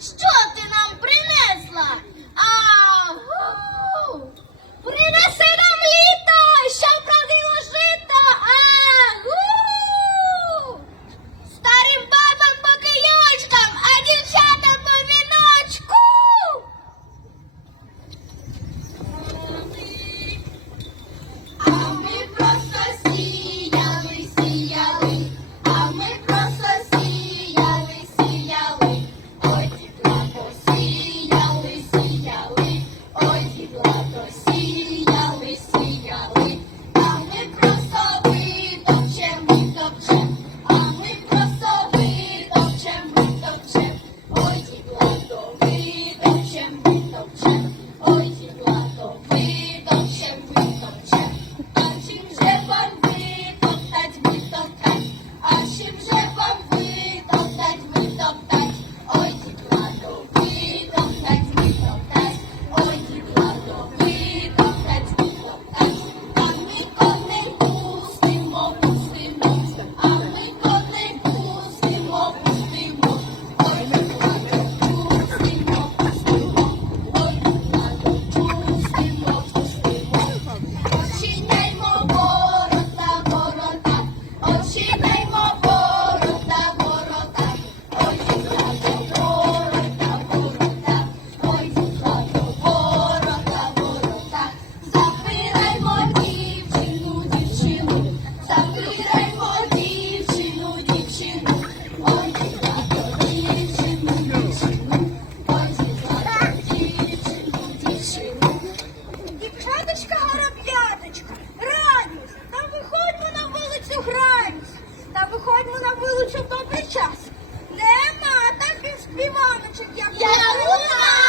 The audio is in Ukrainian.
Що ти нам принесла? Агу! Принеси нам літо, що вродило жито! Агу! Старим бабам по кийочкам, а дівчатам по віночку! А ми просто сіяли, сіяли, а ми просто сіяли, сіяли. Ой, дітлато, сіяли, сіяли, ой, дітлато, сіяли, сіяли. А ми просто витовчем, витовчем, а ми просто витовчем, витовчем. Ой, дітлато, витовчем, витовчем, ой, дітлато, витовчем, витовчем. А чим же вам витоптать, витоптать? А чим же вам витоптать, витоптать? Ой, дітлато, витоптать, витоптать, ой, дітлато, витоптать, витоптать. А ми коней пустимо, пустимо, а ми коней пустимо, пустимо. Ой, дітлато, пустимо, пустимо, ой, дітлато, пустимо, пустимо. Очиняймо ворота, ворота, очиняймо ворота, ворота. Ой, дітлато, ворота, ворота, ой, дітлато, ворота, ворота. Запираймо дівчину, дівчину, запираймо дівчину, дівчину. Ой, дітлато, дівчину, дівчину, ой, дітлато, дівчину, дівчину. Дівчаточка, гороб'яточка, радість, та виходьмо на вулицю, граймось, та виходьмо на вулицю в добрий час. Нема таких співаночок, як Я луна!